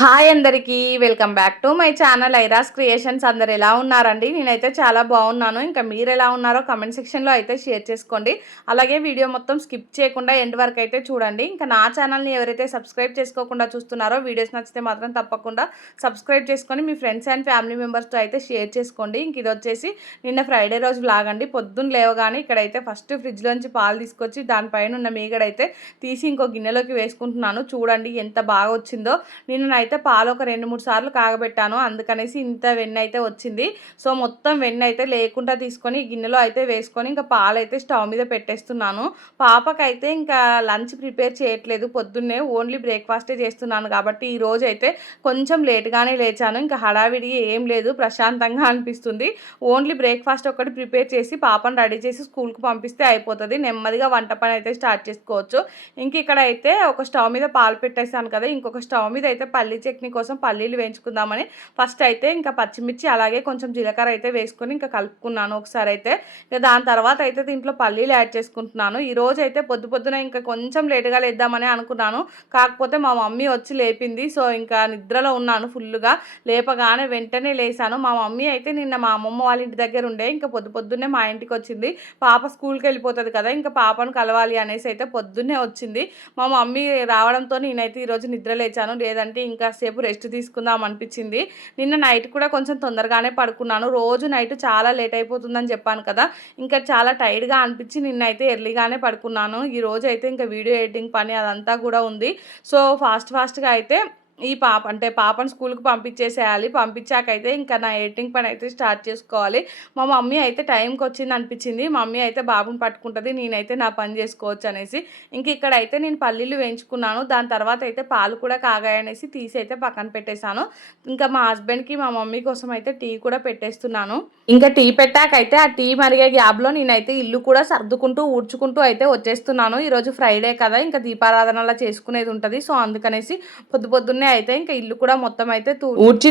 Hi అందరికీ welcome back to my channel ఐరాస్ creations. అందరు ఎలా ఉన్నారండి? నేనైతే చాలా బాగున్నాను. ఇంకా మీరు ఎలా ఉన్నారో కమెంట్ సెక్షన్లో అయితే షేర్ చేసుకోండి. అలాగే వీడియో మొత్తం స్కిప్ చేయకుండా ఎండ్ వరకు అయితే చూడండి. ఇంకా నా ఛానల్ని ఎవరైతే సబ్స్క్రైబ్ చేసుకోకుండా చూస్తున్నారో వీడియోస్ నచ్చితే మాత్రం తప్పకుండా సబ్స్క్రైబ్ చేసుకొని మీ ఫ్రెండ్స్ అండ్ ఫ్యామిలీ మెంబర్స్తో అయితే షేర్ చేసుకోండి. ఇంక ఇది వచ్చేసి నిన్న ఫ్రైడే రోజు వ్లాగ్ అండి. పొద్దున్న లేవగానే ఇక్కడైతే ఫస్ట్ ఫ్రిడ్జ్లోంచి పాలు తీసుకొచ్చి దానిపైన ఉన్న మీగడైతే తీసి ఇంకో గిన్నెలోకి వేసుకుంటున్నాను. చూడండి ఎంత బాగా వచ్చిందో. నిన్న అయితే పాలు ఒక 2-3 సార్లు కాగబెట్టాను, అందుకనేసి ఇంత వెన్న అయితే వచ్చింది. సో మొత్తం వెన్న అయితే లేకుండా తీసుకొని గిన్నెలో అయితే వేసుకొని ఇంకా పాలు అయితే స్టవ్ మీద పెట్టేస్తున్నాను. పాపకైతే ఇంకా లంచ్ ప్రిపేర్ చేయట్లేదు, పొద్దున్నే ఓన్లీ బ్రేక్ఫాస్టే చేస్తున్నాను కాబట్టి ఈరోజు అయితే కొంచెం లేట్గానే లేచాను. ఇంకా హడావిడి ఏం లేదు, ప్రశాంతంగా అనిపిస్తుంది. ఓన్లీ బ్రేక్ఫాస్ట్ ఒకటి ప్రిపేర్ చేసి పాపను రెడీ చేసి స్కూల్కి పంపిస్తే అయిపోతుంది. నెమ్మదిగా వంట పని అయితే స్టార్ట్ చేసుకోవచ్చు. ఇంక ఇక్కడ అయితే ఒక స్టవ్ మీద పాలు పెట్టేసాను కదా, ఇంకొక స్టవ్ మీద అయితే పల్లి చట్నీ కోసం పల్లీలు వేయించుకుందామని ఫస్ట్ అయితే ఇంకా పచ్చిమిర్చి అలాగే కొంచెం జీలకర్ర అయితే వేసుకొని ఇంకా కలుపుకున్నాను ఒకసారి అయితే. ఇంకా దాని తర్వాత అయితే దీంట్లో పల్లీలు యాడ్ చేసుకుంటున్నాను. ఈరోజు అయితే పొద్దున ఇంకా కొంచెం లేటుగా లేద్దామని అనుకున్నాను, కాకపోతే మా మమ్మీ వచ్చి లేపింది. సో ఇంకా నిద్రలో ఉన్నాను ఫుల్గా. లేపగానే వెంటనే లేసాను. మా మమ్మీ అయితే నిన్న మా అమ్మమ్మ వాళ్ళ ఇంటి దగ్గర ఉండే, ఇంకా పొద్దున్నే మా ఇంటికి వచ్చింది. పాప స్కూల్కి వెళ్ళిపోతుంది కదా, ఇంకా పాపను కలవాలి అనేసి అయితే పొద్దున్నే వచ్చింది. మా మమ్మీ రావడంతో నేనైతే ఈరోజు నిద్ర లేచాను, లేదంటే ఇంకా సేపు రెస్ట్ తీసుకుందాం అనిపించింది. నిన్న నైట్ కూడా కొంచెం తొందరగానే పడుకున్నాను. రోజు నైట్ చాలా లేట్ అయిపోతుందని చెప్పాను కదా, ఇంకా చాలా టైర్డ్గా అనిపించి నిన్నైతే ఎర్లీగానే పడుకున్నాను. ఈ రోజు అయితే ఇంకా వీడియో ఎడిటింగ్ పని అదంతా కూడా ఉంది. సో ఫాస్ట్గా అయితే ఈ పాపను స్కూల్కి పంపించేసేయాలి. పంపించాకైతే ఇంకా నా ఎడిటింగ్ పని అయితే స్టార్ట్ చేసుకోవాలి. మా మమ్మీ అయితే టైంకి వచ్చింది అనిపించింది. మమ్మీ అయితే బాబుని పట్టుకుంటుంది, నేనైతే నా పని చేసుకోవచ్చు అనేసి. ఇంక ఇక్కడైతే నేను పల్లీలు వేయించుకున్నాను. దాని తర్వాత అయితే పాలు కూడా కాగాయనేసి తీసి అయితే పక్కన పెట్టేశాను. ఇంకా మా హస్బెండ్కి మా మమ్మీ కోసం అయితే టీ కూడా పెట్టేస్తున్నాను. ఇంకా టీ పెట్టాకైతే ఆ టీ మరిగే గ్యాప్లో నేనైతే ఇల్లు కూడా సర్దుకుంటూ ఊడ్చుకుంటూ అయితే వచ్చేస్తున్నాను. ఈరోజు ఫ్రైడే కదా, ఇంకా దీపారాధనలా చేసుకునేది ఉంటుంది. సో అందుకనేసి పొద్దున్నే అయితే ఇంకా ఇల్లు కూడా మొత్తం అయితే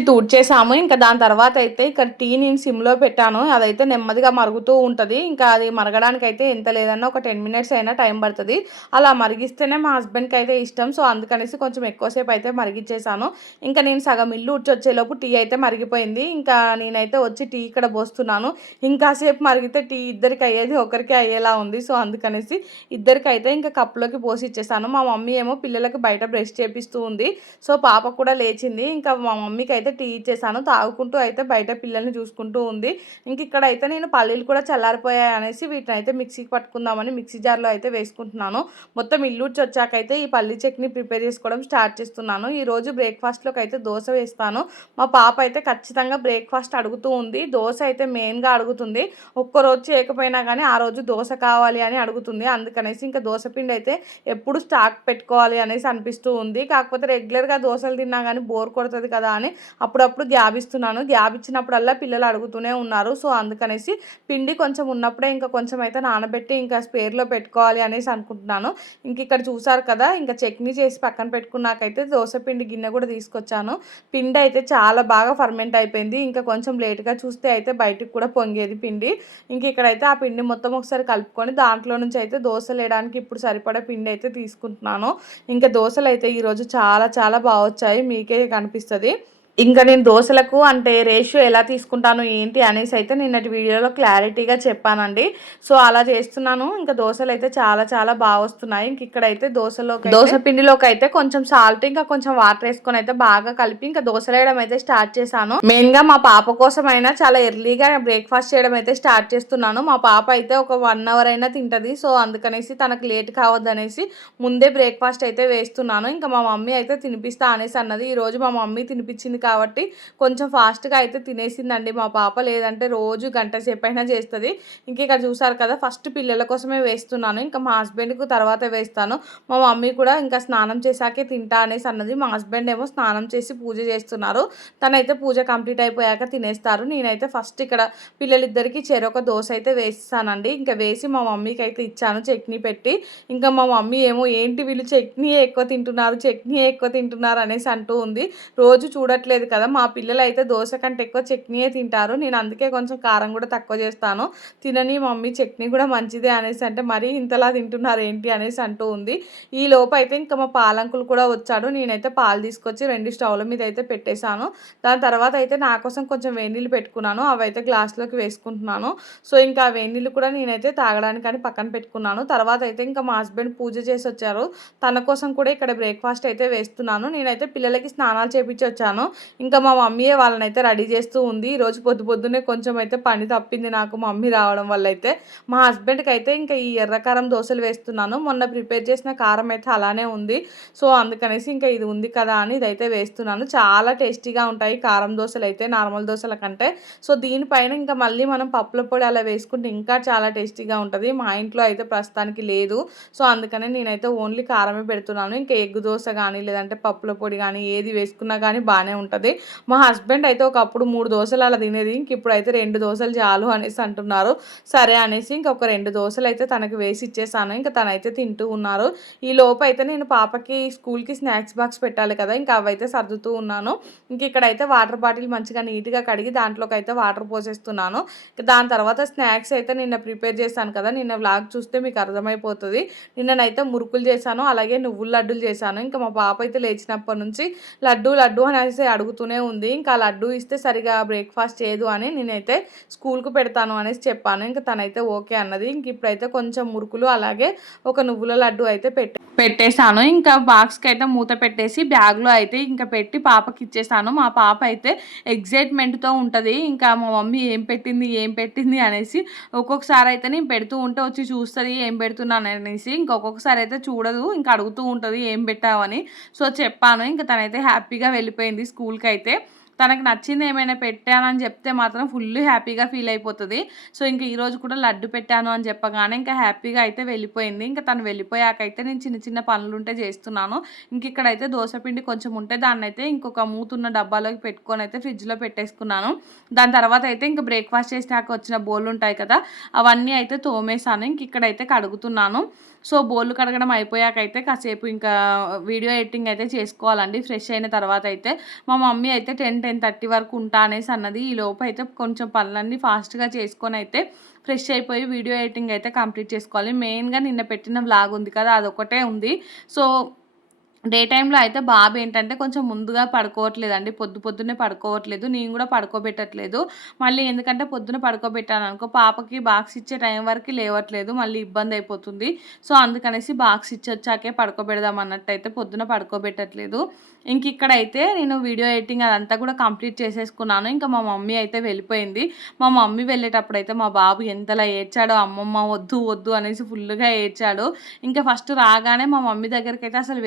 తూడ్చేసాము. ఇంకా దాని తర్వాత అయితే ఇక్కడ టీ నేను సిమ్లో పెట్టాను, అదైతే నెమ్మదిగా మరుగుతూ ఉంటుంది. ఇంకా అది మరగడానికి అయితే ఎంత లేదన్నా ఒక 10 మినిట్స్ అయినా టైం పడుతుంది. అలా మరిగిస్తేనే మా హస్బెండ్కి అయితే ఇష్టం. సో అందుకనేసి కొంచెం ఎక్కువసేపు అయితే మరిగించేసాను. ఇంకా నేను సగం ఇల్లు వచ్చేలోపు టీ అయితే మరిగిపోయింది. ఇంకా నేనైతే వచ్చి టీ ఇక్కడ పోస్తున్నాను. ఇంకాసేపు మరిగితే టీ ఇద్దరికి అయ్యేది ఒకరికి అయ్యేలా ఉంది. సో అందుకనేసి ఇద్దరికి అయితే ఇంకా కప్పులోకి పోసి ఇచ్చేసాను. మా మమ్మీ ఏమో పిల్లలకి బయట బ్రష్ చేపిస్తూ ఉంది. సో పాప కూడా లేచింది. ఇంకా మా మమ్మీకి అయితే టీ ఇచ్చేసాను, తాగుకుంటూ అయితే బయట పిల్లల్ని చూసుకుంటూ ఉంది. ఇంక ఇక్కడ అయితే నేను పల్లీలు కూడా చల్లారిపోయాయి అనేసి వీటిని అయితే మిక్సీకి పట్టుకుందామని మిక్సీ జార్లో అయితే వేసుకుంటున్నాను. మొత్తం ఇల్లుడ్చి వచ్చాకైతే ఈ పల్లీ చట్నీ ప్రిపేర్ చేసుకోవడం స్టార్ట్ చేస్తున్నాను. ఈరోజు బ్రేక్ఫాస్ట్లోకి అయితే దోశ వేస్తాను. మా పాప అయితే ఖచ్చితంగా బ్రేక్ఫాస్ట్ అడుగుతూ ఉంది. దోశ అయితే మెయిన్గా అడుగుతుంది. ఒక్కరోజు చేయకపోయినా కానీ ఆ రోజు దోశ కావాలి అని అడుగుతుంది. అందుకనేసి ఇంకా దోశ పిండి అయితే ఎప్పుడు స్టాక్ పెట్టుకోవాలి అనేసి అనిపిస్తూ ఉంది. కాకపోతే రెగ్యులర్గా దోశలు తిన్నా కానీ బోర్ కొడుతుంది కదా అని అప్పుడప్పుడు గ్యాప్ ఇస్తున్నాను. గ్యాప్ ఇచ్చినప్పుడల్లా పిల్లలు అడుగుతూనే ఉన్నారు. సో అందుకనేసి పిండి కొంచెం ఉన్నప్పుడే ఇంకా కొంచెం అయితే నానబెట్టి ఇంకా స్పేర్లో పెట్టుకోవాలి అనేసి అనుకుంటున్నాను. ఇంక ఇక్కడ చూసారు కదా, ఇంకా చట్నీ చేసి పక్కన పెట్టుకున్నాకైతే దోశ పిండి గిన్నె కూడా తీసుకొచ్చాను. పిండి అయితే చాలా బాగా ఫర్మెంట్ అయిపోయింది. ఇంకా కొంచెం లేట్గా చూస్తే అయితే బయటకు కూడా పొంగేది పిండి. ఇంక ఇక్కడైతే ఆ పిండి మొత్తం ఒకసారి కలుపుకొని దాంట్లో నుంచి అయితే దోశలు వేయడానికి ఇప్పుడు సరిపడే పిండి అయితే తీసుకుంటున్నాను. ఇంకా దోశలు అయితే ఈరోజు చాలా బాగా వచ్చాయి, మీకే కనిపిస్తుంది. ఇంకా నేను దోశలకు అంటే రేషియో ఎలా తీసుకుంటాను ఏంటి అనేసి అయితే నిన్నటి వీడియోలో క్లారిటీగా చెప్పానండి. సో అలా చేస్తున్నాను. ఇంకా దోశలు అయితే చాలా బాగా వస్తున్నాయి. ఇంక ఇక్కడైతే దోశ పిండిలోకి అయితే కొంచెం సాల్ట్ ఇంకా కొంచెం వాటర్ వేసుకొని అయితే బాగా కలిపి ఇంకా దోశలు వేయడం అయితే స్టార్ట్ చేశాను. మెయిన్గా మా పాప కోసం అయినా చాలా ఎర్లీగా బ్రేక్ఫాస్ట్ చేయడం అయితే స్టార్ట్ చేస్తున్నాను. మా పాప అయితే ఒక 1 అవర్ అయినా తింటుంది. సో అందుకనేసి తనకు లేట్ కావద్దనేసి ముందే బ్రేక్ఫాస్ట్ అయితే వేస్తున్నాను. ఇంకా మా మమ్మీ అయితే తినిపిస్తా అనేసి అన్నది. ఈరోజు మా మమ్మీ తినిపించింది కాబట్టి కొంచెం ఫాస్ట్గా అయితే తినేసిందండి మా పాప, లేదంటే రోజు గంట సేపు అయినా చేస్తుంది. ఇంక ఇక్కడ చూసారు కదా, ఫస్ట్ పిల్లల కోసమే వేస్తున్నాను, ఇంకా మా హస్బెండ్కు తర్వాత వేస్తాను. మా మమ్మీ కూడా ఇంకా స్నానం చేశాకే తింటా అనేసి అన్నది. మా హస్బెండ్ ఏమో స్నానం చేసి పూజ చేస్తున్నారు. తనైతే పూజ కంప్లీట్ అయిపోయాక తినేస్తారు. నేనైతే ఫస్ట్ ఇక్కడ పిల్లలిద్దరికీ చెరొక దోశ అయితే వేస్తానండి. ఇంకా వేసి మా మమ్మీకి అయితే ఇచ్చాను చట్నీ పెట్టి. ఇంకా మా మమ్మీ ఏమో ఏంటి వీళ్ళు చట్నీ ఎక్కువ తింటున్నారు అనేసి అంటూ ఉంది. రోజు చూడట్లేదు తినలేదు కదా, మా పిల్లలు అయితే దోశ కంటే ఎక్కువ చట్నీయే తింటారు. నేను అందుకే కొంచెం కారం కూడా తక్కువ చేస్తాను. తినని మమ్మీ చట్నీ కూడా మంచిదే అనేసి అంటే, మరీ ఇంతలా తింటున్నారు ఏంటి అనేసి అంటూ ఉంది. ఈ లోపు అయితే ఇంకా మా పాలంకులు కూడా వచ్చాడు. నేనైతే పాలు తీసుకొచ్చి 2 స్టవ్ల మీద అయితే పెట్టేశాను. దాని తర్వాత అయితే నా కోసం కొంచెం వేడి నీళ్ళు పెట్టుకున్నాను. అవైతే గ్లాస్లోకి వేసుకుంటున్నాను. సో ఇంకా ఆ వేడి నీళ్ళు కూడా నేనైతే తాగడానికని పక్కన పెట్టుకున్నాను. తర్వాత అయితే ఇంకా మా హస్బెండ్ పూజ చేసి వచ్చారు. తన కోసం కూడా ఇక్కడ బ్రేక్ఫాస్ట్ అయితే వేస్తున్నాను. నేనైతే పిల్లలకి స్నానాలు చేపించి వచ్చాను. ఇంకా మా మమ్మీయే వాళ్ళనైతే రెడీ చేస్తూ ఉంది. ఈరోజు పొద్దున్నే కొంచెం అయితే పని తప్పింది నాకు మమ్మీ రావడం వల్ల అయితే. మా హస్బెండ్కి అయితే ఇంకా ఈ ఎర్రకారం దోశలు వేస్తున్నాను. మొన్న ప్రిపేర్ చేసిన కారం అయితే అలానే ఉంది. సో అందుకనేసి ఇంకా ఇది ఉంది కదా అని ఇదైతే వేస్తున్నాను. చాలా టేస్టీగా ఉంటాయి కారం దోశలు అయితే నార్మల్ దోశల కంటే. సో దీనిపైన ఇంకా మళ్ళీ మనం పప్పుల పొడి అలా వేసుకుంటే ఇంకా చాలా టేస్టీగా ఉంటుంది. మా ఇంట్లో అయితే ప్రస్తుతానికి లేదు. సో అందుకనే నేనైతే ఓన్లీ కారమే పెడుతున్నాను. ఇంకా ఎగ్ దోశ కానీ లేదంటే పప్పుల పొడి కానీ ఏది వేసుకున్నా కానీ బాగానే ఉంటుంది. మా హస్బెండ్ అయితే ఒకప్పుడు 3 దోశలు అలా తినేది. ఇంక ఇప్పుడైతే 2 దోశలు చాలు అనేసి అంటున్నారు. సరే అనేసి ఇంకొక 2 దోశలు అయితే తనకి వేసి ఇచ్చేసాను. ఇంకా తనైతే తింటూ ఉన్నారు. ఈ లోపు అయితే నేను పాపకి స్కూల్కి స్నాక్స్ బాక్స్ పెట్టాలి కదా, ఇంకా అవైతే సర్దుతూ ఉన్నాను. ఇంక ఇక్కడైతే వాటర్ బాటిల్ మంచిగా నీట్గా కడిగి దాంట్లోకి అయితే వాటర్ పోసేస్తున్నాను. దాని తర్వాత స్నాక్స్ అయితే నిన్న ప్రిపేర్ చేశాను కదా, నిన్న వ్లాగ్ చూస్తే మీకు అర్థమైపోతుంది. నిన్ననైతే మురుకులు చేశాను, అలాగే నువ్వుల లడ్డూలు చేశాను. ఇంకా మా పాప అయితే లేచినప్పటి నుంచి లడ్డు లడ్డు అనేసి అడుగుతూనే ఉంది. ఇంకా లడ్డు ఇస్తే సరిగా బ్రేక్ఫాస్ట్ చేయదు అని నేనైతే స్కూల్కి పెడతాను అనేసి చెప్పాను. ఇంకా తనైతే ఓకే అన్నది. ఇంక ఇప్పుడైతే కొంచెం మురుకులు అలాగే ఒక నువ్వుల లడ్డు అయితే పెట్టేశాను. ఇంకా బాక్స్కి అయితే మూత పెట్టేసి బ్యాగ్లో అయితే ఇంకా పెట్టి పాపకి ఇచ్చేసాను. మా పాప అయితే ఎగ్జైట్మెంట్తో ఉంటుంది. ఇంకా మా మమ్మీ ఏం పెట్టింది అనేసి. ఒక్కొక్కసారి అయితే నేను పెడుతూ ఉంటే వచ్చి చూస్తుంది ఏం పెడుతున్నాను అనేసి. ఇంకొకసారి అయితే చూడదు, ఇంకా అడుగుతూ ఉంటుంది ఏం పెట్టావని. సో చెప్పాను. ఇంకా తనైతే హ్యాపీగా వెళ్ళిపోయింది స్కూల్కి అయితే. తనకు నచ్చింది ఏమైనా పెట్టానని చెప్తే మాత్రం ఫుల్ హ్యాపీగా ఫీల్ అయిపోతుంది. సో ఇంక ఈరోజు కూడా లడ్డు పెట్టాను అని చెప్పగానే ఇంకా హ్యాపీగా అయితే వెళ్ళిపోయింది. ఇంకా తను వెళ్ళిపోయాకైతే నేను చిన్న చిన్న పనులు ఉంటే చేస్తున్నాను. ఇంక ఇక్కడైతే దోశపిండి కొంచెం ఉంటే దాన్ని అయితే ఇంకొక మూతున్న డబ్బాలోకి పెట్టుకొని అయితే ఫ్రిడ్జ్లో పెట్టేసుకున్నాను. దాని తర్వాత అయితే ఇంకా బ్రేక్ఫాస్ట్ చేసినాక వచ్చిన బోళ్ళు ఉంటాయి కదా, అవన్నీ అయితే తోమేశాను. ఇంక ఇక్కడైతే కడుగుతున్నాను. సో బోళ్ళు కడగడం అయిపోయాకైతే కాసేపు ఇంకా వీడియో ఎడిటింగ్ అయితే చేసుకోవాలండి. ఫ్రెష్ అయిన తర్వాత అయితే మా మమ్మీ అయితే 10-10:30 వరకు ఉంటా అనేసి అన్నది. ఈ లోపు అయితే కొంచెం పనులన్నీ ఫాస్ట్గా చేసుకొని అయితే ఫ్రెష్ అయిపోయి వీడియో ఎడిటింగ్ అయితే కంప్లీట్ చేసుకోవాలి. మెయిన్గా నిన్న పెట్టిన వ్లాగ్ ఉంది కదా, అదొకటే ఉంది. సో డే టైంలో అయితే బాబు ఏంటంటే కొంచెం ముందుగా పడుకోవట్లేదండి. పొద్దున్నే పడుకోవట్లేదు. నేను కూడా పడుకోబెట్టట్లేదు. మళ్ళీ ఎందుకంటే పొద్దున పడుకోబెట్టాను అనుకో పాపకి బాక్స్ ఇచ్చే టైం వరకు లేవట్లేదు, మళ్ళీ ఇబ్బంది అయిపోతుంది. సో అందుకనేసి బాక్స్ ఇచ్చి వచ్చాకే పడుకోబెడదాం అన్నట్టు అయితే పొద్దున పడుకోబెట్టట్లేదు. ఇంక ఇక్కడైతే నేను వీడియో ఎడిటింగ్ అదంతా కూడా కంప్లీట్ చేసేసుకున్నాను. ఇంకా మా మమ్మీ అయితే వెళ్ళిపోయింది. మా మమ్మీ వెళ్ళేటప్పుడు అయితే మా బాబు ఎంతలా ఏడ్చాడో, అమ్మమ్మ వద్దు వద్దు అనేసి ఫుల్గా ఏడ్చాడు. ఇంకా ఫస్ట్ రాగానే మా మమ్మీ దగ్గరికి అయితే అసలు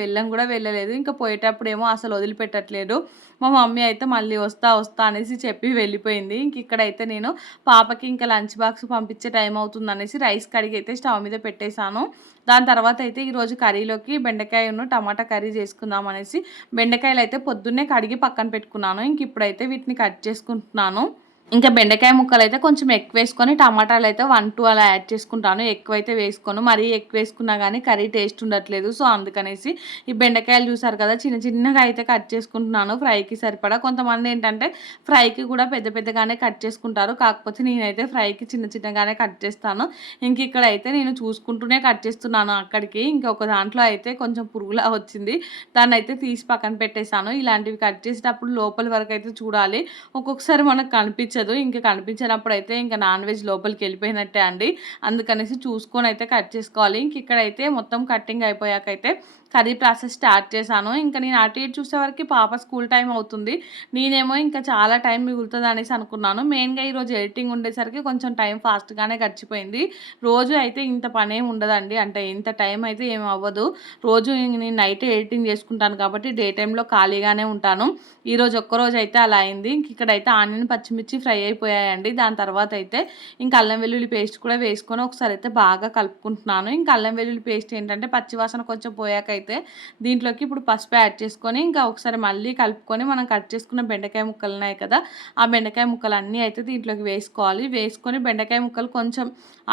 వెళ్ళలేదు. ఇంకా పోయేటప్పుడేమో అసలు వదిలిపెట్టట్లేదు. మా మమ్మీ అయితే మళ్ళీ వస్తా అనేసి చెప్పి వెళ్ళిపోయింది. ఇంక ఇక్కడైతే నేను పాపకి ఇంకా లంచ్ బాక్స్ పంపించే టైం అవుతుంది అనేసి రైస్ కడిగి అయితే స్టవ్ మీద పెట్టేశాను. దాని తర్వాత అయితే ఈరోజు కర్రీలోకి బెండకాయను టమాటా కర్రీ చేసుకుందాం అనేసి బెండకాయలు అయితే పొద్దున్నే కడిగి పక్కన పెట్టుకున్నాను. ఇంక ఇప్పుడైతే వీటిని కట్ చేసుకుంటున్నాను. ఇంకా బెండకాయ ముక్కలు అయితే కొంచెం ఎక్కువ వేసుకొని టమాటాలు అయితే 1-2 అలా యాడ్ చేసుకుంటాను. ఎక్కువైతే వేసుకోను, మరీ ఎక్కువ వేసుకున్నా కానీ కర్రీ టేస్ట్ ఉండట్లేదు. సో అందుకనేసి ఈ బెండకాయలు చూసారు కదా, చిన్నగా అయితే కట్ చేసుకుంటున్నాను ఫ్రైకి సరిపడా. కొంతమంది ఏంటంటే ఫ్రైకి కూడా పెద్దగానే కట్ చేసుకుంటారు. కాకపోతే నేనైతే ఫ్రైకి చిన్నగానే కట్ చేస్తాను. ఇంక ఇక్కడైతే నేను చూసుకుంటూనే కట్ చేస్తున్నాను. అక్కడికి ఇంకొక దాంట్లో అయితే కొంచెం పురుగులా వచ్చింది, దాన్ని అయితే తీసి పక్కన పెట్టేశాను. ఇలాంటివి కట్ చేసేటప్పుడు లోపల వరకు అయితే చూడాలి. ఒక్కొక్కసారి మనకు కనిపించదు. ఇంకా కనిపించినప్పుడు అయితే ఇంకా నాన్ వెజ్ లోపలికి వెళ్ళిపోయినట్టే అండి. అందుకనేసి చూసుకొని అయితే కట్ చేసుకోవాలి. ఇంక ఇక్కడైతే మొత్తం కటింగ్ అయిపోయాకైతే కర్రీ ప్రాసెస్ స్టార్ట్ చేశాను. ఇంకా నేను అటు ఇటు చూసేవరకు పాప స్కూల్ టైం అవుతుంది. నేనేమో ఇంకా చాలా టైం మిగులుతుంది అనేసి అనుకున్నాను. మెయిన్గా ఈరోజు ఎడిటింగ్ ఉండేసరికి కొంచెం టైం ఫాస్ట్గానే గడిచిపోయింది. రోజు అయితే ఇంత పని ఏమి ఉండదండి, అంటే ఇంత టైం అయితే ఏమి అవ్వదు. రోజు నేను నైట్ ఎడిటింగ్ చేసుకుంటాను కాబట్టి డే టైంలో ఖాళీగానే ఉంటాను. ఈరోజు ఒక్కరోజు అయితే అలా అయింది. ఇంక ఇక్కడైతే ఆనియన్ పచ్చిమిర్చి ఫ్రై అయిపోయాయండి. దాని తర్వాత అయితే ఇంకా అల్లం వెల్లుల్లి పేస్ట్ కూడా వేసుకొని ఒకసారి అయితే బాగా కలుపుకుంటున్నాను. ఇంకా అల్లం వెల్లుల్లి పేస్ట్ ఏంటంటే పచ్చివాసన కొంచెం పోయాక అయితే దీంట్లోకి ఇప్పుడు పసుపు యాడ్ చేసుకొని ఇంకా ఒకసారి మళ్ళీ కలుపుకొని మనం కట్ చేసుకున్న బెండకాయ ముక్కలు ఉన్నాయి కదా, ఆ బెండకాయ ముక్కలు అన్నీ అయితే దీంట్లోకి వేసుకోవాలి. వేసుకొని బెండకాయ ముక్కలు కొంచెం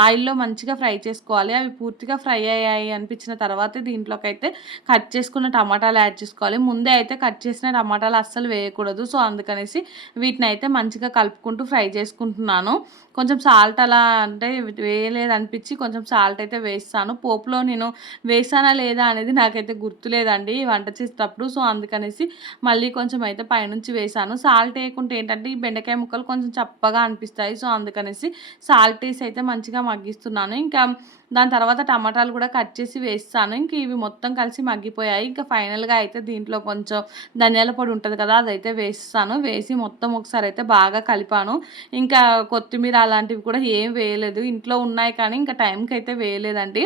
ఆయిల్లో మంచిగా ఫ్రై చేసుకోవాలి. అవి పూర్తిగా ఫ్రై అయ్యాయి అనిపించిన తర్వాత దీంట్లోకి అయితే కట్ చేసుకున్న టమాటాలు యాడ్ చేసుకోవాలి. ముందే అయితే కట్ చేసిన టమాటాలు అస్సలు వేయకూడదు. సో అందుకనేసి వీటిని అయితే మంచిగా కలుపుకుంటూ ఫ్రై చేసుకుంటున్నాను. కొంచెం సాల్ట్ అలా అంటే వేయలేదు అనిపించి కొంచెం సాల్ట్ అయితే వేస్తాను. పోపులో నేను వేసానా లేదా అనేది నాకైతే గుర్తులేదండి వంట చేసేటప్పుడు. సో అందుకనేసి మళ్ళీ కొంచెం అయితే పైనుంచి వేసాను. సాల్ట్ వేయకుంటే ఏంటంటే ఈ బెండకాయ ముక్కలు కొంచెం చప్పగా అనిపిస్తాయి. సో అందుకనేసి సాల్ట్ వేసి అయితే మంచిగా మగ్గిస్తున్నాను. ఇంకా దాని తర్వాత టమాటాలు కూడా కట్ చేసి వేస్తాను. ఇంక ఇవి మొత్తం కలిసి మగ్గిపోయాయి. ఇంకా ఫైనల్గా అయితే దీంట్లో కొంచెం ధనియాల పొడి ఉంటుంది కదా, అదైతే వేస్తాను. వేసి మొత్తం ఒకసారి అయితే బాగా కలిపాను. ఇంకా కొత్తిమీర అలాంటివి కూడా ఏం వేయలేదు, ఇంట్లో ఉన్నాయి కానీ ఇంకా టైంకి అయితే వేయలేదండి.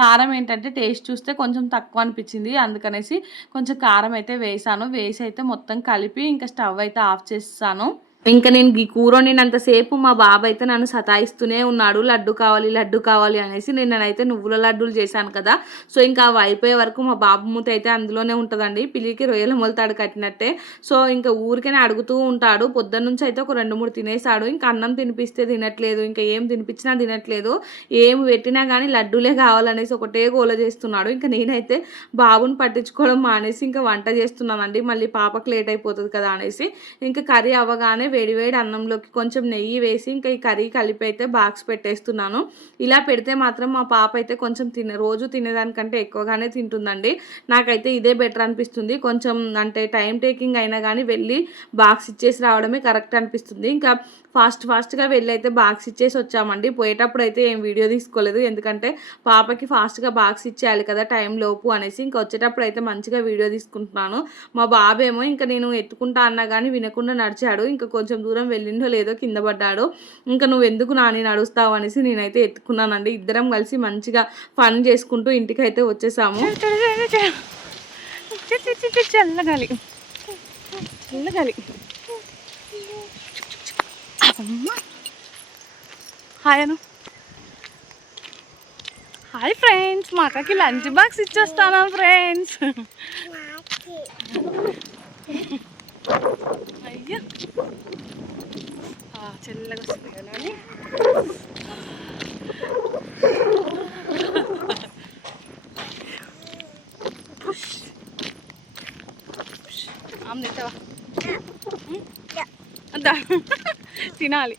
కారం ఏంటంటే టేస్ట్ చూస్తే కొంచెం తక్కువ అనిపించింది, అందుకనేసి కొంచెం కారం అయితే వేసాను. వేసి అయితే మొత్తం కలిపి ఇంకా స్టవ్ అయితే ఆఫ్ చేస్తాను. ఇంకా నేను ఈ కూర వండినంతసేపు మా బాబు అయితే నన్ను సతాయిస్తూనే ఉన్నాడు, లడ్డు కావాలి లడ్డు కావాలి అనేసి. నేనైతే నువ్వుల లడ్డూలు చేశాను కదా, సో ఇంకా అవి అయిపోయే వరకు మా బాబు మూత అయితే అందులోనే ఉంటుందండి, పిల్లికి రొయ్యల మొలతాడు కట్టినట్టే. సో ఇంకా ఊరికనే అడుగుతూ ఉంటాడు. పొద్దున్న నుంచి అయితే ఒక 2-3 తినేసాడు. ఇంకా అన్నం తినిపిస్తే తినట్లేదు, ఇంకా ఏం తినిపించినా తినట్లేదు. ఏం పెట్టినా కానీ లడ్డూలే కావాలనేసి ఒకటే గోల చేస్తున్నాడు. ఇంకా నేనైతే బాబుని పట్టించుకోవడం మానేసి ఇంకా వంట చేస్తున్నానండి. మళ్ళీ పాపకు లేట్ అయిపోతుంది కదా అనేసి ఇంకా కర్రీ అవ్వగానే వేడివేడి అన్నంలోకి కొంచెం నెయ్యి వేసి ఇంకా ఈ కర్రీ కలిపి అయితే బాక్స్ పెట్టేస్తున్నాను. ఇలా పెడితే మాత్రం మా పాప అయితే కొంచెం రోజు తినేదానికంటే ఎక్కువగానే తింటుందండి. నాకైతే ఇదే బెటర్ అనిపిస్తుంది. కొంచెం అంటే టైం టేకింగ్ అయినా కానీ వెళ్ళి బాక్స్ ఇచ్చేసి రావడమే కరెక్ట్ అనిపిస్తుంది. ఇంకా ఫాస్ట్గా వెళ్ళి అయితే బాక్స్ ఇచ్చేసి వచ్చామండి. పోయేటప్పుడు అయితే ఏం వీడియో తీసుకోలేదు, ఎందుకంటే పాపకి ఫాస్ట్గా బాక్స్ ఇచ్చేయాలి కదా టైం లోపు అనేసి. ఇంకా వచ్చేటప్పుడు అయితే మంచిగా వీడియో తీసుకుంటున్నాను. మా బాబేమో ఇంకా నేను ఎత్తుకుంటా అన్నా కానీ వినకుండా నడిచాడు. ఇంకా కొంచెం దూరం వెళ్ళిండో లేదో కింద పడ్డాడు. ఇంకా నువ్వు ఎందుకు నాని నడుస్తావు అనేసి నేనైతే ఎత్తుకున్నానండి. ఇద్దరం కలిసి మంచిగా ఫన్ చేసుకుంటూ ఇంటికైతే వచ్చేసాము. చల్లగాలి చల్లగాలి. హాయ్ అను. హాయ్ ఫ్రెండ్స్, మా అక్కకి లంచ్ బాక్స్ ఇచ్చేస్తాను ఫ్రెండ్స్. అయ్యా చల్లగా వస్తుంది కదా అని తింటావా? తినాలి.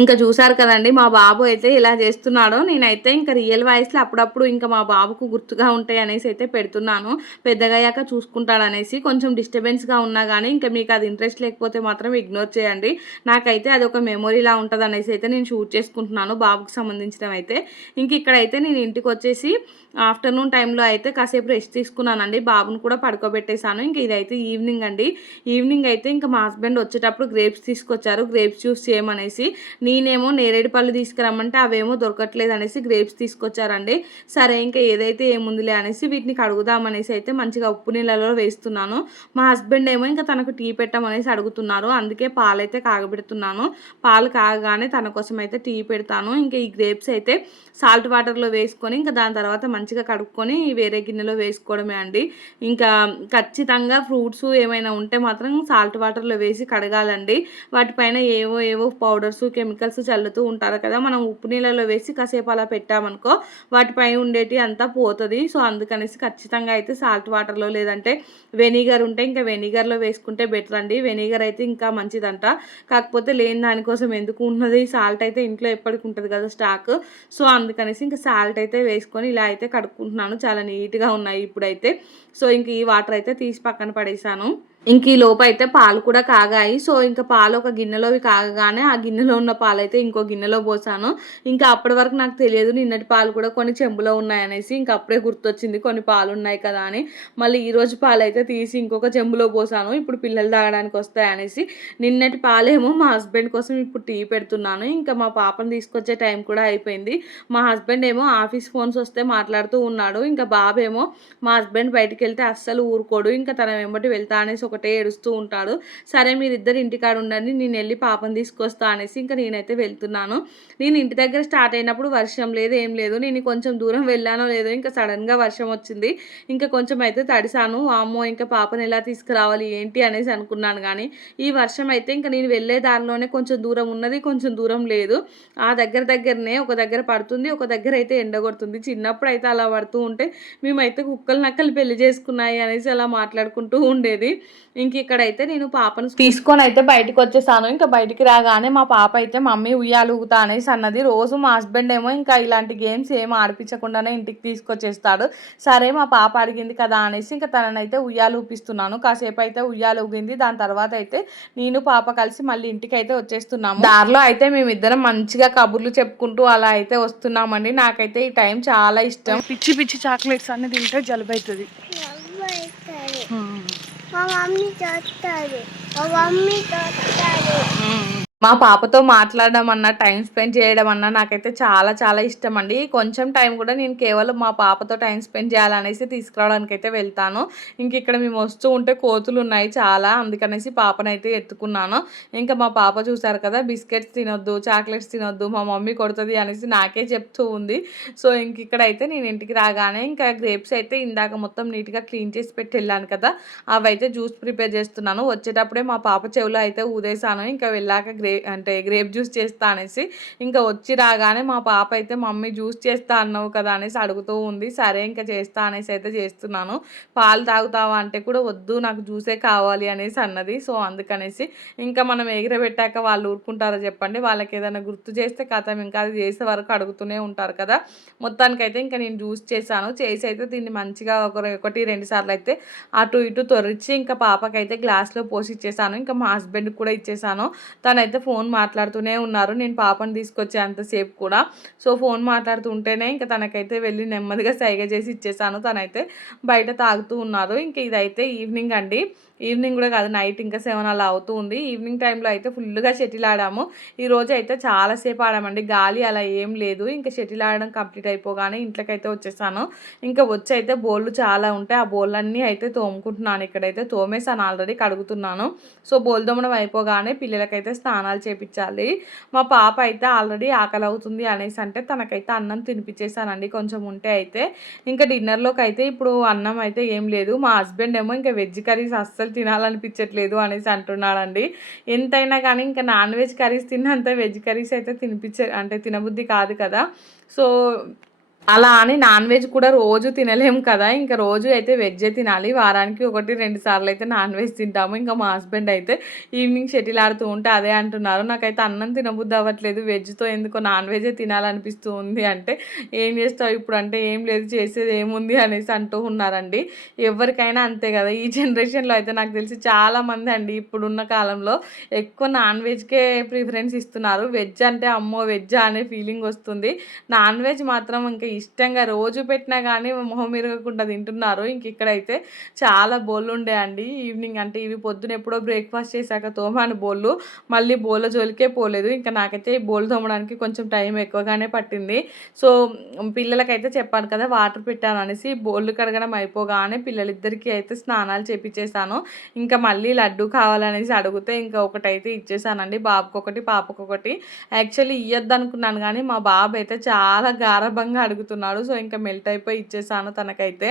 ఇంకా చూసారు కదండి మా బాబు అయితే ఇలా చేస్తున్నాడో. నేనైతే ఇంకా రియల్ వాయిస్లో అప్పుడప్పుడు ఇంకా మా బాబుకు గుర్తుగా ఉంటాయి అనేసి అయితే పెడుతున్నాను. పెద్దగయ్యాక చూసుకుంటాడనేసి. కొంచెం డిస్టర్బెన్స్గా ఉన్నా కానీ ఇంకా మీకు అది ఇంట్రెస్ట్ లేకపోతే మాత్రం ఇగ్నోర్ చేయండి. నాకైతే అది ఒక మెమొరీలా ఉంటుంది అనేసి అయితే నేను షూట్ చేసుకుంటున్నాను బాబుకి సంబంధించినవి అయితే. ఇంక ఇక్కడైతే నేను ఇంటికి వచ్చేసి ఆఫ్టర్నూన్ టైంలో అయితే కాసేపు రెస్ట్ తీసుకున్నానండి. బాబుని కూడా పడుకోబెట్టేశాను. ఇంక ఇదైతే ఈవినింగ్ అండి. ఈవినింగ్ అయితే ఇంకా మా హస్బెండ్ వచ్చేటప్పుడు గ్రేప్స్ తీసుకొచ్చారు, గ్రేప్స్ జ్యూస్ చేయమనేసి. నేనేమో నేరేడు పళ్ళు తీసుకురమ్మంటే అవేమో దొరకట్లేదు అనేసి గ్రేప్స్ తీసుకొచ్చారండి. సరే ఇంకా ఏదైతే ఏముందిలే అనేసి వీటిని కడుగుదామనేసి అయితే మంచిగా ఉప్పు నీళ్ళలో వేస్తున్నాను. మా హస్బెండ్ ఏమో ఇంకా తనకు టీ పెట్టమనేసి అడుగుతున్నారు, అందుకే పాలైతే కాగబెడుతున్నాను. పాలు కాగగానే తన కోసం అయితే టీ పెడతాను. ఇంకా ఈ గ్రేప్స్ అయితే సాల్ట్ వాటర్లో వేసుకొని ఇంకా దాని తర్వాత మంచిగా కడుక్కొని వేరే గిన్నెలో వేసుకోవడమే అండి. ఇంకా ఖచ్చితంగా ఫ్రూట్స్ ఏమైనా ఉంటే మాత్రం సాల్ట్ వాటర్లో వేసి కడగాలండి. వాటిపైన ఏవో పౌడర్స్ కెమికల్స్ చల్లుతూ ఉంటారు కదా, మనం ఉప్పు నీళ్ళలో వేసి కాసేపు అలా పెట్టామనుకో వాటిపైన ఉండేటి అంతా పోతుంది. సో అందుకనేసి ఖచ్చితంగా అయితే సాల్ట్ వాటర్లో లేదంటే వెనిగర్ ఉంటే ఇంకా వెనిగర్లో వేసుకుంటే బెటర్ అండి. వెనిగర్ అయితే ఇంకా మంచిదంట. కాకపోతే లేని దానికోసం ఎందుకు ఉన్నది, సాల్ట్ అయితే ఇంట్లో ఎప్పటికి ఉంటుంది కదా స్టాక్. సో అందుకనేసి ఇంకా సాల్ట్ అయితే వేసుకొని ఇలా అయితే కడుక్కుంటున్నాను. చాలా నీట్గా ఉన్నాయి ఇప్పుడైతే. సో ఇంక ఈ వాటర్ అయితే తీసి పక్కన పడేసాను. ఇంక ఈ లోపు అయితే పాలు కూడా కాగాయి. సో ఇంకా పాలు ఒక గిన్నెలోవి కాగగానే ఆ గిన్నెలో ఉన్న పాలు అయితే ఇంకో గిన్నెలో పోసాను. ఇంకా అప్పటి వరకు నాకు తెలియదు నిన్నటి పాలు కూడా కొన్ని చెంబులో ఉన్నాయనేసి. ఇంకా అప్పుడే గుర్తొచ్చింది కొన్ని పాలు ఉన్నాయి కదా అని. మళ్ళీ ఈరోజు పాలు అయితే తీసి ఇంకొక చెంబులో పోసాను, ఇప్పుడు పిల్లలు తాగడానికి వస్తాయనేసి. నిన్నటి పాలేమో మా హస్బెండ్ కోసం ఇప్పుడు టీ పెడుతున్నాను. ఇంకా మా పాపను తీసుకొచ్చే టైం కూడా అయిపోయింది. మా హస్బెండ్ ఏమో ఆఫీస్ ఫోన్స్ వస్తే మాట్లాడుతూ ఉన్నాడు. ఇంకా బాబేమో మా హస్బెండ్ బయటికి వెళ్తే అస్సలు ఊరుకోడు, ఇంకా తన వెంబటి వెళ్తా అనేసి ఒకటే ఏడుస్తూ ఉంటాడు. సరే మీరిద్దరు ఇంటికాడ ఉండండి, నేను వెళ్ళి పాపను తీసుకొస్తా అనేసి ఇంకా నేనైతే వెళ్తున్నాను. నేను ఇంటి దగ్గర స్టార్ట్ అయినప్పుడు వర్షం లేదు, ఏం లేదు. నేను కొంచెం దూరం వెళ్ళానో లేదో ఇంకా సడన్గా వర్షం వచ్చింది. ఇంకా కొంచెం అయితే తడిసాను. అమ్మో ఇంకా పాపను ఎలా తీసుకురావాలి ఏంటి అనేసి అనుకున్నాను. కానీ ఈ వర్షం అయితే ఇంకా నేను వెళ్ళే దారిలోనే కొంచెం దూరం ఉన్నది, కొంచెం దూరం లేదు. ఆ దగ్గరనే ఒక దగ్గర పడుతుంది, ఒక దగ్గర అయితే ఎండగొడుతుంది. చిన్నప్పుడు అయితే అలా పడుతూ ఉంటే మేమైతే కుక్కలు నక్కలు పెళ్లి చేసుకున్నాయి అనేసి అలా మాట్లాడుకుంటూ ఉండేది. ఇంక ఇక్కడైతే నేను పాపను తీసుకొని అయితే బయటకు వచ్చేసాను. ఇంకా బయటికి రాగానే మా పాప అయితే మమ్మీ ఉయ్యాలు ఊగుతా అనేసి అన్నది. రోజు మా హస్బెండ్ ఏమో ఇంకా ఇలాంటి గేమ్స్ ఏం ఆడిపించకుండానే ఇంటికి తీసుకొచ్చేస్తాడు. సరే మా పాప అడిగింది కదా అనేసి ఇంకా తననైతే ఉయ్యాలు ఊపిస్తున్నాను. కాసేపు అయితే ఉయ్యాలు ఊగింది. దాని తర్వాత అయితే నేను పాప కలిసి మళ్ళీ ఇంటికి అయితే వచ్చేస్తున్నాము. దారిలో అయితే మేమిద్దరం మంచిగా కబుర్లు చెప్పుకుంటూ అలా అయితే వస్తున్నామండి. నాకైతే ఈ టైం చాలా ఇష్టం. పిచ్చి పిచ్చి చాక్లెట్స్ అన్ని తింటే జలుబు అవుతుంది. మా మమ్మీ చూస్తారు. మా పాపతో మాట్లాడడం అన్నా, టైం స్పెండ్ చేయడం అన్నా నాకైతే చాలా చాలా ఇష్టం అండి. కొంచెం టైం కూడా నేను కేవలం మా పాపతో టైం స్పెండ్ చేయాలనేసి తీసుకురావడానికి అయితే వెళ్తాను. ఇంక ఇక్కడ మేము వస్తూ ఉంటే కోతులు ఉన్నాయి చాలా, అందుకనేసి పాపనైతే ఎత్తుకున్నాను. ఇంకా మా పాప చూసారు కదా, బిస్కెట్స్ తినొద్దు, చాక్లెట్స్ తినొద్దు, మా మమ్మీ కొడుతుంది అనేసి నాకే చెప్తూ ఉంది. సో ఇంక ఇక్కడైతే నేను ఇంటికి రాగానే ఇంకా గ్రేప్స్ అయితే ఇందాక మొత్తం నీట్గా క్లీన్ చేసి పెట్టి వెళ్ళాను కదా, అవైతే జ్యూస్ ప్రిపేర్ చేస్తున్నాను. వచ్చేటప్పుడే మా పాప చెవులో అయితే ఊదేశాను. ఇంకా వెళ్ళాక గ్రేప్ జ్యూస్ చేస్తా అనేసి. ఇంకా వచ్చి రాగానే మా పాప అయితే మమ్మీ జ్యూస్ చేస్తా అన్నావు కదా అనేసి అడుగుతూ ఉంది. సరే ఇంకా చేస్తా అనేసి అయితే చేస్తున్నాను. పాలు తాగుతావా అంటే కూడా వద్దు, నాకు జ్యూసే కావాలి అనేసి అన్నది. సో అందుకనేసి ఇంకా మనం ఎగిరబెట్టాక వాళ్ళు ఊరుకుంటారో చెప్పండి. వాళ్ళకి ఏదైనా గుర్తు చేస్తే కథం ఇంకా అది చేసే వరకు అడుగుతూనే ఉంటారు కదా. మొత్తానికైతే ఇంకా నేను జ్యూస్ చేశాను. చేసి అయితే దీన్ని మంచిగా ఒకటి రెండు సార్లు అయితే అటు ఇటు తొరిచి ఇంకా పాపకైతే గ్లాస్లో పోసి ఇచ్చేసాను. ఇంకా మా హస్బెండ్కి కూడా ఇచ్చేసాను. తనైతే ఫోన్ మాట్లాడుతూనే ఉన్నారు నేను పాపను తీసుకొచ్చే అంతసేపు కూడా. సో ఫోన్ మాట్లాడుతూ ఉంటేనే ఇంకా తనకైతే వెళ్ళి నెమ్మదిగా సైగ చేసి ఇచ్చేసాను. తనైతే బయట తాగుతూ ఉన్నారు. ఇంకా ఇదైతే ఈవినింగ్ అండి. ఈవినింగ్ కూడా కాదు, నైట్ ఇంకా 7 అలా అవుతూ ఉంది. ఈవినింగ్ టైంలో అయితే ఫుల్గా షటిల్ ఆడాము. ఈరోజు అయితే చాలాసేపు ఆడామండి. గాలి అలా ఏం లేదు. ఇంకా షటిల్ ఆడడం కంప్లీట్ అయిపోగానే ఇంట్లోకైతే వచ్చేసాను. ఇంకా వచ్చి అయితే బోళ్ళు చాలా ఉంటాయి. ఆ బోళ్ళన్నీ అయితే తోముకుంటున్నాను. ఇక్కడైతే తోమేసాను, ఆల్రెడీ కడుగుతున్నాను. సో బోల్ తోమడం అయిపోగానే పిల్లలకైతే స్నానాలు చేపించాలి. మా పాప అయితే ఆల్రెడీ ఆకలి అవుతుంది అనేసి అంటే తనకైతే అన్నం తినిపించేసానండి కొంచెం ఉంటే అయితే. ఇంకా డిన్నర్లోకి అయితే ఇప్పుడు అన్నం అయితే ఏం లేదు. మా హస్బెండ్ ఏమో ఇంకా వెజ్ కర్రీస్ అస్సలు తినాలనిపించట్లేదు అనేసి అంటున్నాడండి. ఎంతైనా కానీ ఇంకా నాన్ వెజ్ కర్రీస్ తిన్నంత వెజ్ కర్రీస్ అయితే తినబుద్ధి కాదు కదా. సో అలా అని నాన్ వెజ్ కూడా రోజు తినలేము కదా. ఇంకా రోజు అయితే వెజ్జే తినాలి. వారానికి 1-2 సార్లు అయితే నాన్ వెజ్ తింటాము. ఇంకా మా హస్బెండ్ అయితే ఈవినింగ్ షటిల్ ఆడుతూ ఉంటే అదే అంటున్నారు. నాకైతే అన్నం తినబుద్ధి అవ్వట్లేదు, వెజ్తో ఎందుకో నాన్ వెజే తినాలనిపిస్తూ ఉంది అంటే, ఏం చేస్తావు ఇప్పుడు అంటే, ఏం లేదు చేసేది ఏముంది అనేసి అంటూ ఉన్నారండి. ఎవరికైనా అంతే కదా. ఈ జనరేషన్లో అయితే నాకు తెలిసి చాలామంది అండి ఇప్పుడున్న కాలంలో ఎక్కువ నాన్ వెజ్కే ప్రిఫరెన్స్ ఇస్తున్నారు. వెజ్ అంటే అమ్మో వెజ్జా అనే ఫీలింగ్ వస్తుంది. నాన్ వెజ్ మాత్రం ఇంకా ఇష్టంగా రోజు పెట్టినా కానీ మొహం ఇరగకుండా తింటున్నారు. ఇంక ఇక్కడైతే చాలా బోళ్ళు ఉండే అండి. ఈవినింగ్ అంటే ఇవి పొద్దున ఎప్పుడో బ్రేక్ఫాస్ట్ చేశాక తోమాను బోళ్ళు, మళ్ళీ బోళ్ళ జోలికే పోలేదు. ఇంకా నాకైతే ఈ బోళ్ళు తోమడానికి కొంచెం టైం ఎక్కువగానే పట్టింది. సో పిల్లలకైతే చెప్పాను కదా వాటర్ పెట్టాను అనేసి, బోళ్ళు కడగడం అయిపోగానే పిల్లలిద్దరికీ అయితే స్నానాలు చేపించేసాను. ఇంకా మళ్ళీ లడ్డు కావాలనేసి అడిగితే ఇంకా ఒకటైతే ఇచ్చేసానండి. బాబుకొకటి పాపకొకటి. యాక్చువల్లీ ఇయ్యొద్దు అనుకున్నాను కానీ మా బాబు అయితే చాలా గారాబంగా అడుగుతున్నాడు. సో ఇంకా మెల్ట్ అయిపోయి ఇచ్చేసాను తనకైతే.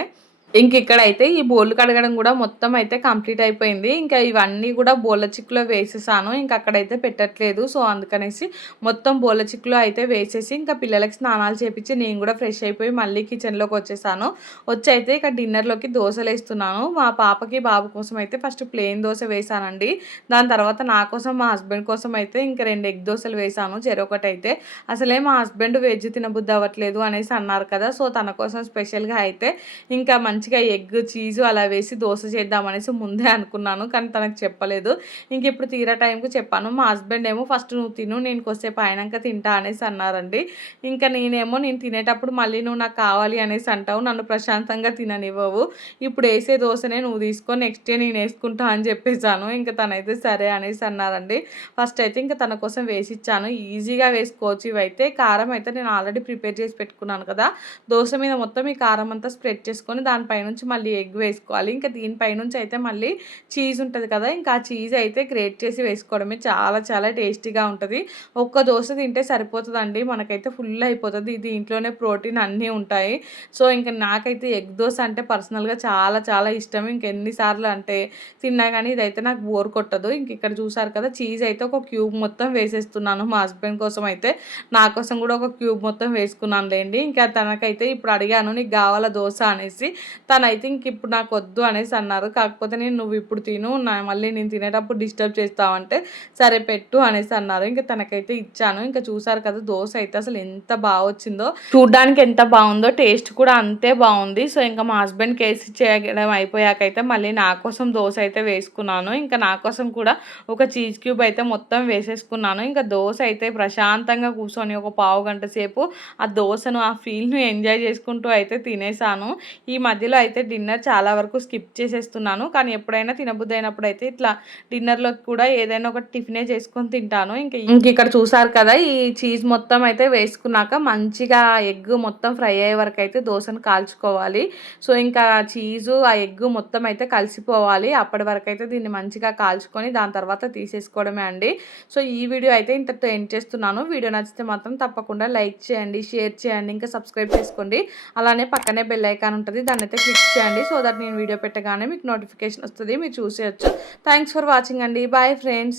ఇంక ఇక్కడైతే ఈ బోళ్ళు కడగడం కూడా మొత్తం అయితే కంప్లీట్ అయిపోయింది. ఇంకా ఇవన్నీ కూడా బోళ్ళ చిక్కులో వేసేసాను. ఇంక అక్కడైతే పెట్టట్లేదు. సో అందుకనేసి మొత్తం బోళ్ళ చిక్కులో అయితే వేసేసి ఇంకా పిల్లలకి స్నానాలు చేపించి నేను కూడా ఫ్రెష్ అయిపోయి మళ్ళీ కిచెన్లోకి వచ్చేసాను. వచ్చి అయితే ఇక డిన్నర్లోకి దోశలు వేస్తున్నాను. మా పాపకి బాబు కోసం అయితే ఫస్ట్ ప్లెయిన్ దోశ వేసానండి. దాని తర్వాత నా కోసం మా హస్బెండ్ కోసం అయితే ఇంకా 2 ఎగ్ దోశలు వేసాను, చెరొకటైతే. అసలే మా హస్బెండ్ వెజ్ తినబుద్ధి అవ్వట్లేదు అనేసి అన్నారు కదా. సో తన కోసం స్పెషల్గా అయితే ఇంకా మంచిగా ఎగ్ చీజు అలా వేసి దోశ చేద్దామనేసి ముందే అనుకున్నాను, కానీ తనకు చెప్పలేదు. ఇంక ఇప్పుడు తీరా టైంకి చెప్పాను. మా హస్బెండ్ ఏమో ఫస్ట్ నువ్వు తిను, నేను కొద్దిసేపు అయినాక తింటా అనేసి అన్నారండి. ఇంకా నేనేమో నేను తినేటప్పుడు మళ్ళీ నువ్వు నాకు కావాలి అనేసి అంటావు, నన్ను ప్రశాంతంగా తిననివ్వవు, ఇప్పుడు వేసే దోశనే నువ్వు తీసుకో, నెక్స్ట్ డే నేను వేసుకుంటా అని చెప్పేసాను. ఇంకా తనైతే సరే అనేసి అన్నారండి. ఫస్ట్ అయితే ఇంకా తన కోసం వేసి ఇచ్చాను. ఈజీగా వేసుకోవచ్చు ఇవైతే. కారం అయితే నేను ఆల్రెడీ ప్రిపేర్ చేసి పెట్టుకున్నాను కదా, దోశ మీద మొత్తం ఈ కారం అంతా స్ప్రెడ్ చేసుకొని దాని దానిపైనుంచి మళ్ళీ ఎగ్ వేసుకోవాలి. ఇంకా దీనిపైనుంచి అయితే మళ్ళీ చీజ్ ఉంటుంది కదా, ఇంకా ఆ చీజ్ అయితే గ్రేట్ చేసి వేసుకోవడమే. చాలా చాలా టేస్టీగా ఉంటుంది. ఒక్క దోశ తింటే సరిపోతుందండి, మనకైతే ఫుల్ అయిపోతుంది. దీంట్లోనే ప్రోటీన్ అన్నీ ఉంటాయి. సో ఇంకా నాకైతే ఎగ్ దోశ అంటే పర్సనల్గా చాలా చాలా ఇష్టం. ఇంకెన్నిసార్లు అంటే తిన్నా కానీ ఇదైతే నాకు బోర్ కొట్టదు. ఇంక ఇక్కడ చూసారు కదా, చీజ్ అయితే ఒక క్యూబ్ మొత్తం వేసేస్తున్నాను. మా హస్బెండ్ కోసం అయితే నా కోసం కూడా ఒక క్యూబ్ మొత్తం వేసుకున్నాను లేండి. ఇంకా తనకైతే ఇప్పుడు అడిగాను, నీకు కావాలా దోశ అనేసి. తనైతే ఇంక ఇప్పుడు నాకు వద్దు అనేసి అన్నారు. కాకపోతే నువ్వు ఇప్పుడు తిను, మళ్ళీ నేను తినేటప్పుడు డిస్టర్బ్ చేస్తావంటే సరే పెట్టు అనేసి అన్నారు. ఇంకా తనకైతే ఇచ్చాను. ఇంకా చూసారు కదా, దోశ అయితే అసలు ఎంత బాగా వచ్చిందో, చూడ్డానికి ఎంత బాగుందో, టేస్ట్ కూడా అంతే బాగుంది. సో ఇంకా మా హస్బెండ్ కేసి చేయడం అయిపోయాకైతే మళ్ళీ నా కోసం దోశ అయితే వేసుకున్నాను. ఇంకా నా కోసం కూడా ఒక చీజ్ క్యూబ్ అయితే మొత్తం వేసేసుకున్నాను. ఇంకా దోశ అయితే ప్రశాంతంగా కూర్చొని ఒక పావు గంట సేపు ఆ దోశను, ఆ ఫీల్ను ఎంజాయ్ చేసుకుంటూ అయితే తినేసాను. ఈ మధ్యలో అయితే డిన్నర్ చాలా వరకు స్కిప్ చేసేస్తున్నాను. కానీ ఎప్పుడైనా తినబుద్ధి అయినప్పుడు అయితే ఇట్లా డిన్నర్లోకి కూడా ఏదైనా ఒక టిఫినే చేసుకొని తింటాను. ఇంక ఇక్కడ చూసారు కదా, ఈ చీజ్ మొత్తం అయితే వేసుకున్నాక మంచిగా ఎగ్ మొత్తం ఫ్రై అయ్యే వరకు అయితే దోశను కాల్చుకోవాలి. సో ఇంకా చీజు ఆ ఎగ్ మొత్తం అయితే కలిసిపోవాలి. అప్పటి వరకు అయితే దీన్ని మంచిగా కాల్చుకొని దాని తర్వాత తీసేసుకోవడమే అండి. సో ఈ వీడియో అయితే ఇంతటితో ఎండ్ చేస్తున్నాను. వీడియో నచ్చితే మాత్రం తప్పకుండా లైక్ చేయండి, షేర్ చేయండి, ఇంకా సబ్స్క్రైబ్ చేసుకోండి. అలానే పక్కనే బెల్ ఐకాన్ ఉంటుంది, దాన్ని అయితే క్లిక్ చేయండి. సో దట్ నేను వీడియో పెట్టగానే మీకు నోటిఫికేషన్ వస్తుంది, మీరు చూసేయచ్చు. థ్యాంక్స్ ఫర్ వాచింగ్ అండి. Bye friends.